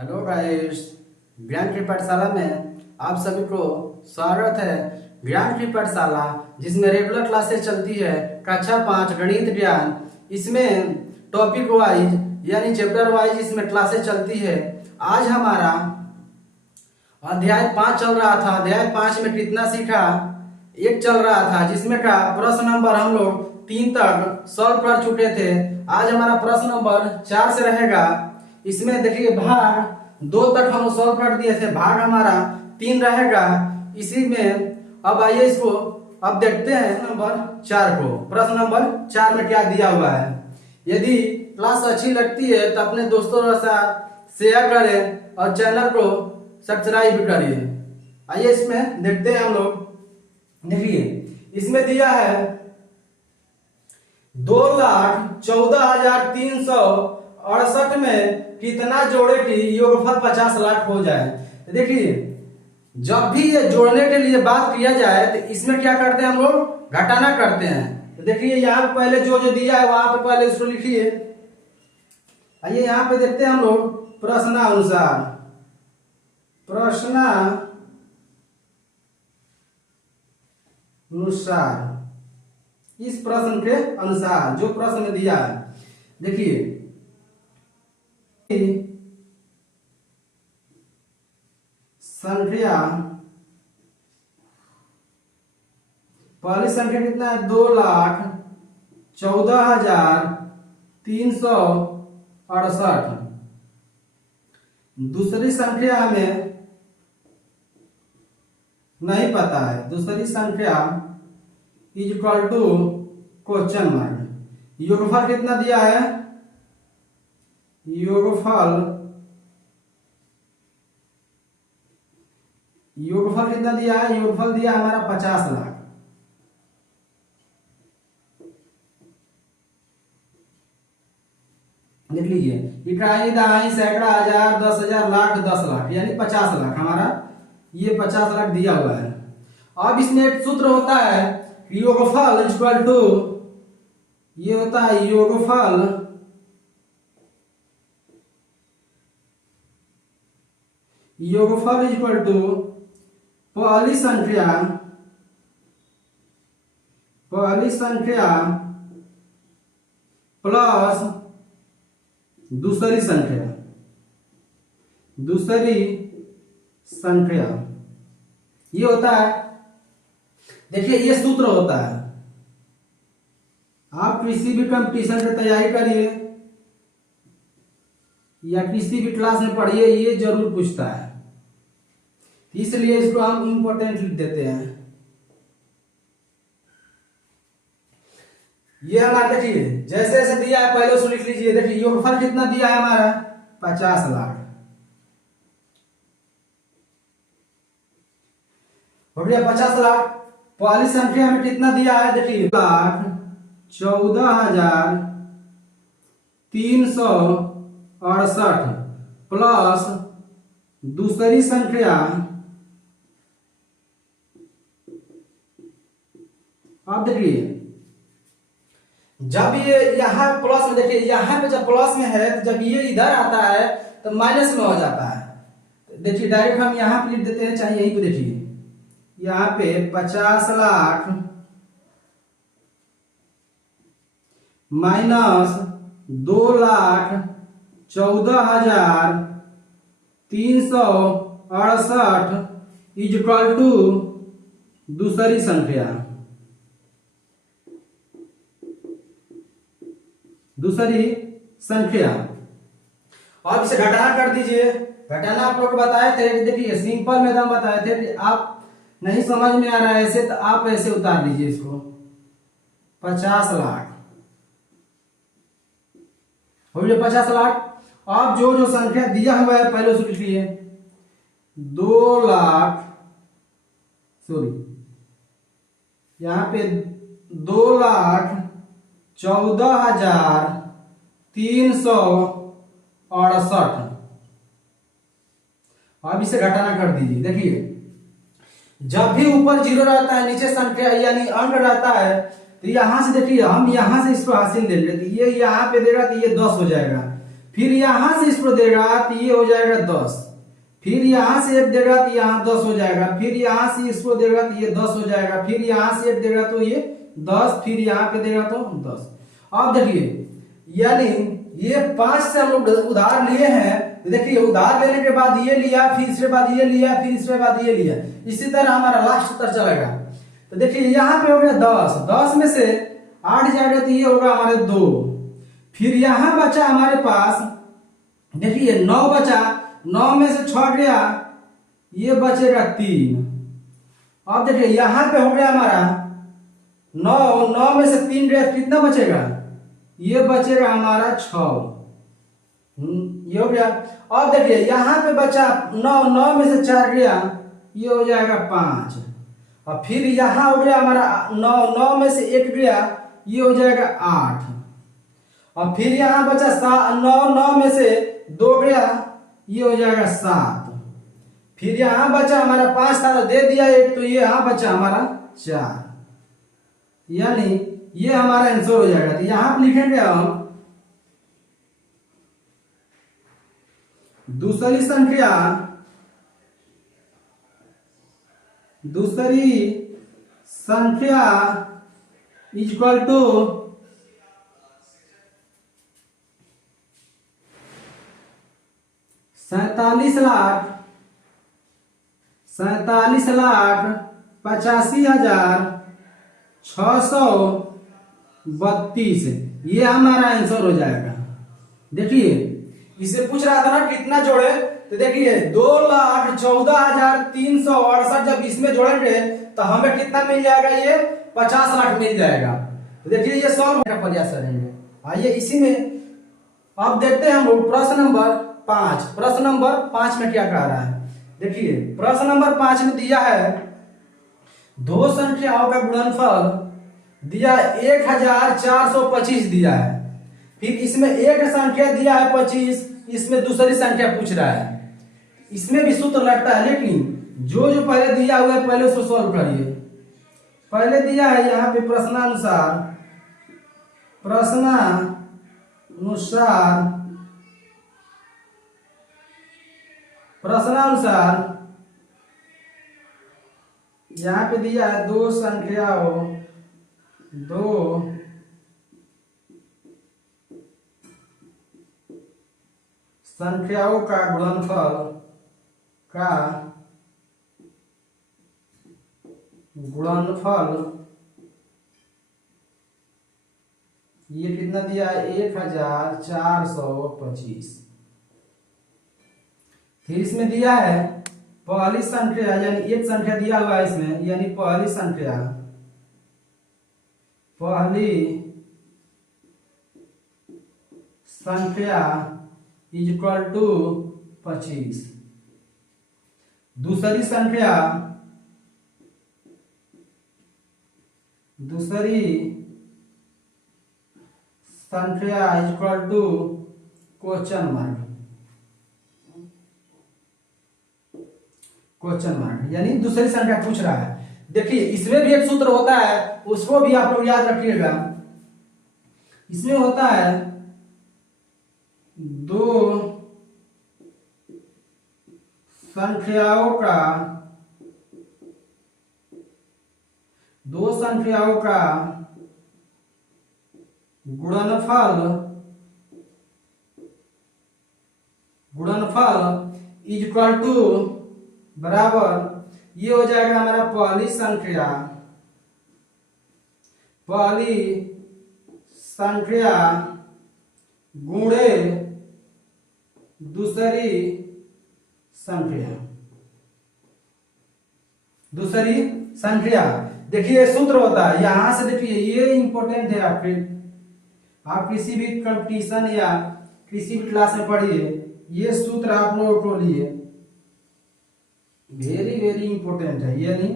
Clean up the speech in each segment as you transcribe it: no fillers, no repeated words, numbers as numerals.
Hello guys, ज्ञान की पाठशाला में आप सभी को स्वागत है। ज्ञान की पाठशाला जिसमें रेगुलर क्लासेस चलती है, कक्षा 5 गणित ज्ञान। इसमें टॉपिक वाइज यानी चैप्टर वाइज इसमें क्लासेस चलती है। आज हमारा अध्याय 5 चल रहा था। अध्याय 5 में कितना सीखा, एक चल रहा था जिसमें का प्रश्न नंबर हम लोग 3 तक सॉल्व कर चुके थे। आज हमारा प्रश्न नंबर 4 से रहेगा। इसमें देखिए भाग 2 तक हम सॉल्व कर दिए थे, भाग हमारा 3 रहेगा। इसी में अब आइए इसको अब देखते हैं नंबर 4 को। प्रश्न नंबर 4 में क्या दिया हुआ है। यदि क्लास अच्छी लगती है तो अपने दोस्तों के साथ शेयर करें और चैनल को सब्सक्राइब भी करिए। आइए इसमें देखते हैं हम लोग। देखिए इसमें दिया है 2,14,368 में कितना जोड़े की योगफल 50 लाख हो जाए। देखिए जब भी ये जोड़ने के लिए बात किया जाए तो इसमें क्या करते हैं हम लोग, घटाना करते हैं। तो देखिए यहाँ पे पहले जो जो दिया है वहां पे पहले उसको लिखिए। आइए यहाँ पे देखते हैं हम लोग प्रश्नानुसार। इस प्रश्न के अनुसार जो प्रश्न में दिया है, देखिए संख्या, पहली संख्या कितना है 2,14,368। दूसरी संख्या हमें नहीं पता है। दूसरी संख्या is equal to question mark. योगफल कितना दिया है, योगफल कितना दिया है, योगफल दिया हमारा 50 लाख। देख लीजिए इकाई, दहाई, सैकड़ा, हजार, 10,000, लाख, 10 लाख यानी 50 लाख हमारा ये 50 लाख दिया हुआ है। अब इसमें एक सूत्र होता है योगफल इक्वल टू, ये होता है योगफल इक्वल टू पहली संख्या प्लस दूसरी संख्या ये होता है। देखिए ये सूत्र होता है। आप किसी भी कंपटीशन की तैयारी करिए या किसी भी क्लास में पढ़िए, ये जरूर पूछता है, इसलिए इसको हम इंपॉर्टेंट लिख देते हैं। ये हमारा देखिए जैसे जैसे दिया है पहले उसको लिख लीजिए। देखिए योगफल कितना दिया है हमारा 50 लाख हो गया। 50 लाख पहली संख्या में कितना दिया है, देखिए 14,368 प्लस दूसरी संख्या, अब देखिए जब ये यहाँ प्लस में, देखिए यहाँ पे जब प्लस में है तो जब ये इधर आता है तो माइनस में हो जाता है। देखिए डायरेक्ट हम यहाँ पे लिख देते हैं, चाहे यहीं पे देखिए यहाँ पे 50 lakh minus 2,14,368 is equal to दूसरी संख्या, अब इसे घटाना कर दीजिए। घटाना आप लोग बताए थे, देखिए सिंपल में हम बताए थे कि आप नहीं समझ में आ रहा है ऐसे तो आप ऐसे उतार लीजिए इसको। 50 लाख हो गया 50 लाख। अब जो जो संख्या दिया हुआ है पहले उसको लिखिए। 2 लाख, सॉरी यहाँ पे 2,14,368। अब इसे घटाना कर दीजिए। देखिए जब भी ऊपर 0 रहता है, नीचे संख्या यानी अंक रहता है, तो यहां से देखिए हम यहां से इसको हासिल ले लेते, ये यहाँ पे देगा तो ये 10 हो जाएगा। फिर यहां से इसको देगा तो ये हो जाएगा 10, फिर यहां से 1 देगा तो यहाँ 10 हो जाएगा, फिर यहां से इसको देगा तो ये 10 हो जाएगा, फिर यहां से 1 देगा तो ये 10, फिर यहाँ पे देगा तो 10। अब देखिए यानी ये 5 से हम लोग उधार लिए हैं, देखिए उधार लेने के बाद ये लिया, फिर इसके बाद ये लिया, फिर इसके बाद ये लिया, इसी तरह हमारा लास्ट उत्तर चलेगा। तो देखिए यहाँ पे हो गया 10, 10 में से 8 जाएगा तो ये होगा हमारे 2, फिर यहाँ बचा हमारे पास देखिए 9 बचा, 9 में से 6 गया, ये बचेगा 3। अब देखिए यहाँ पे हो गया हमारा 9, 9 में से 3 गया, कितना बचेगा, ये बचेगा हमारा 6, ये हो गया। अब देखिए यहाँ पे बचा 9, 9 में से 4 गया, ये हो जाएगा 5, और फिर यहाँ हो गया हमारा 9, 9 में से 1 गया, ये हो जाएगा 8, और फिर यहाँ बचा 9, 9 में से 2 गया, ये हो जाएगा 7, फिर यहाँ बचा हमारा 5 था दे दिया 1, तो ये यहाँ बचा हमारा 4, यानी ये हमारा आंसर हो जाएगा। तो यहां पर लिखेंगे हम दूसरी संख्या इक्वल टू 47,85,632, ये हमारा आंसर हो जाएगा। देखिए इसे पूछ रहा था ना कितना जोड़े, तो देखिए 2,14,368 जब इसमें जोड़ेंगे तो हमें कितना मिल जाएगा, ये 50 लाख मिल जाएगा। तो देखिए ये सॉल्व का प्रयास करेंगे। आइए इसी में अब देखते हैं हम लोग प्रश्न नंबर 5। प्रश्न नंबर 5 में क्या कह रहा है, देखिए प्रश्न नंबर 5 में दिया है दो संख्याओं का गुणनफल दिया 1425 दिया है, फिर इसमें एक संख्या दिया है 25, इसमें दूसरी संख्या पूछ रहा है। इसमें भी सूत्र लगता है, लेकिन जो जो पहले दिया हुआ है पहले उसको सॉल्व करिए। पहले दिया है यहाँ पे प्रश्नानुसार यहाँ पे दिया है दो संख्याओं का गुणनफल ये कितना दिया है 1425। फिर इसमें दिया है पहली संख्या, यानी एक संख्या दिया हुआ है इसमें, यानी पहली संख्या इज इक्वल टू 25। दूसरी संख्या is equal to question mark, यानी दूसरी संख्या पूछ रहा है। देखिए इसमें भी एक सूत्र होता है, उसको भी आप लोग याद रखिएगा। इसमें होता है दो संख्याओं का गुणनफल इज इक्वल टू बराबर, ये हो जाएगा हमारा पहली संख्या गुणे दूसरी संख्या। देखिए सूत्र होता है यहां से, देखिए ये इंपॉर्टेंट है आपके, आप किसी भी कंपटीशन या किसी भी क्लास में पढ़िए, ये सूत्र आप लोगों को लिए वेरी वेरी इंपॉर्टेंट है, यानी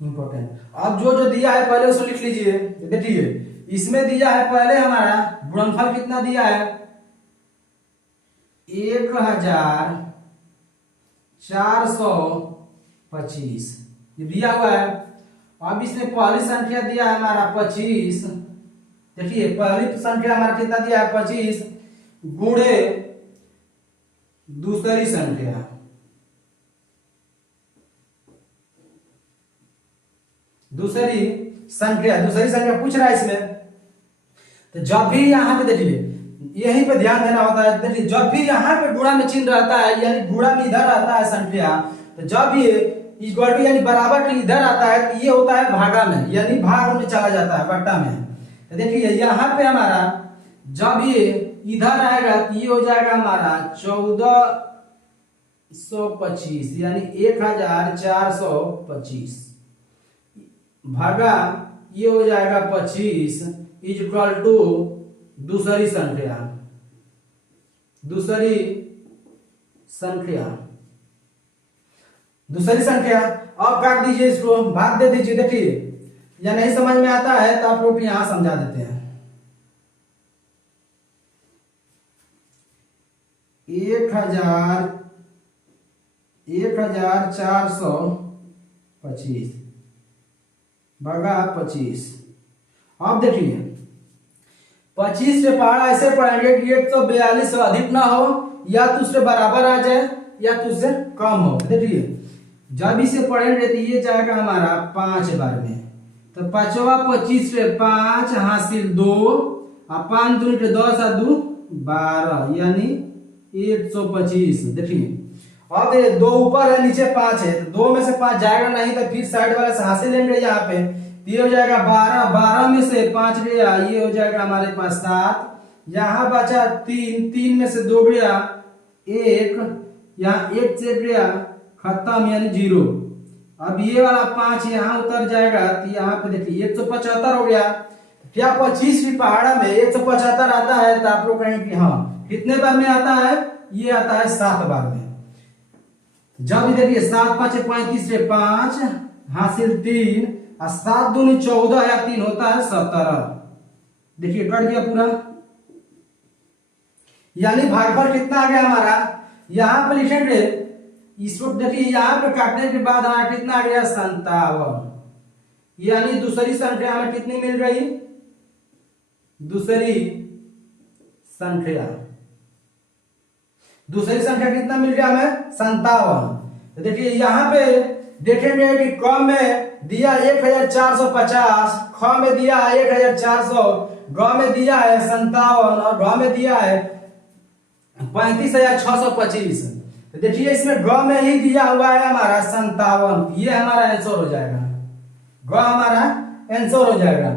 इंपॉर्टेंट। अब जो दिया है पहले उसको लिख लीजिए। देखिए इसमें दिया है पहले हमारा गुणनफल कितना दिया है 1425 ये दिया हुआ है। अब इसमें पहली संख्या दिया है हमारा 25। देखिए पहली संख्या हमारा कितना दिया है 25 गुणे दूसरी संख्या। दूसरी संख्या पूछ रहा है इसमें। तो जब भी यहाँ पे देखिए यहीं पे ध्यान देना होता है। देखिए जब भी यहाँ पे गुणा में चिन्ह रहता है यानी गुणा में इधर रहता है संख्या, तो जब ये इक्वल टू यानी बराबर के इधर आता है तो ये होता है भागा में यानी भाग में चला जाता है बट्टा में। तो देखिए यहाँ पे हमारा जब ये इधर आएगा तो ये हो जाएगा हमारा 1425 यानी 1425 भागा ये हो जाएगा 25 इज इक्वल टू दूसरी संख्या। अब काट दीजिए इसको, भाग दे दीजिए। देखिए या नहीं समझ में आता है तो आप लोग यहां समझा देते हैं। 1425 भागा 25। अब देखिए 25 से पहाड़ा ऐसे पढ़ेंगे कि 142 से अधिक ना हो या तो उससे बराबर आ जाए या तो उससे कम हो। देखिए जब इसे पढ़ेंगे तो ये जाएगा हमारा 5 बार में। तो 25 से 5 हासिल 2 और 5 दूनी के 10 और 2 12 यानी 125। देखिए अब ये 2 ऊपर है नीचे 5 है तो 2 में से 5 जाएगा नहीं तो फिर साइड वाले से हासिल लेंगे यहाँ पे। ये हो जाएगा 12 में से 5 गया ये हो जाएगा हमारे पास 7। यहाँ बचा 3 में से 2 गया 1 यहाँ 1 से गया खत्म यानी 0। अब ये वाला 5 यहाँ उतर जाएगा तो यहाँ पे देखिए 175 हो गया। क्या 25 की पहाड़ा में 175 आता है तो आप लोग कहेंगे कि हाँ कितने बार में आता है, ये आता है 7 बार में। जब देखिए 7 5 35 से 5 हासिल 3 और 7 दूनी 14 या 3 होता है 17। देखिए कट गया पूरा यानी भागफल कितना आ गया हमारा। यहां पर लिखेंगे इस वक्त देखिए यहां पे काटने के बाद हमारा कितना आ गया 57 यानी दूसरी संख्या हमें कितनी मिल रही, दूसरी संख्या कितना मिल गया हमें 57। तो देखिए यहाँ पे देखेंगे कि क में दिया 1450, ख में दिया 1400, ग में दिया है 57 और घ में दिया है 35,625। तो देखिए इसमें ग में ही दिया हुआ है हमारा 57, ये हमारा आंसर हो जाएगा, ग हमारा आंसर हो जाएगा।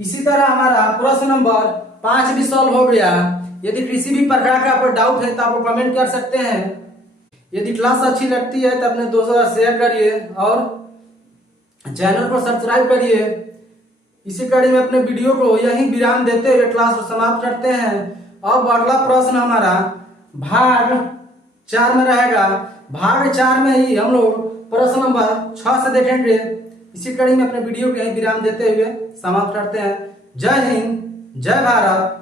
इसी तरह हमारा प्रश्न नंबर 5 भी सॉल्व हो गया। यदि किसी भी प्रकार का आपको डाउट है तो आप कमेंट कर सकते हैं। यदि क्लास अच्छी लगती है तो अपने दोस्तों का शेयर करिए और चैनल को सब्सक्राइब करिए। इसी कड़ी में अपने वीडियो को यहीं विराम देते हुए क्लास को समाप्त करते हैं। अब अगला प्रश्न हमारा भाग 4 में रहेगा। भाग 4 में ही हम लोग प्रश्न नंबर 6 से देखेंगे। इसी कड़ी में अपने वीडियो को यहीं विराम देते हुए समाप्त करते हैं। जय हिंद, जय भारत।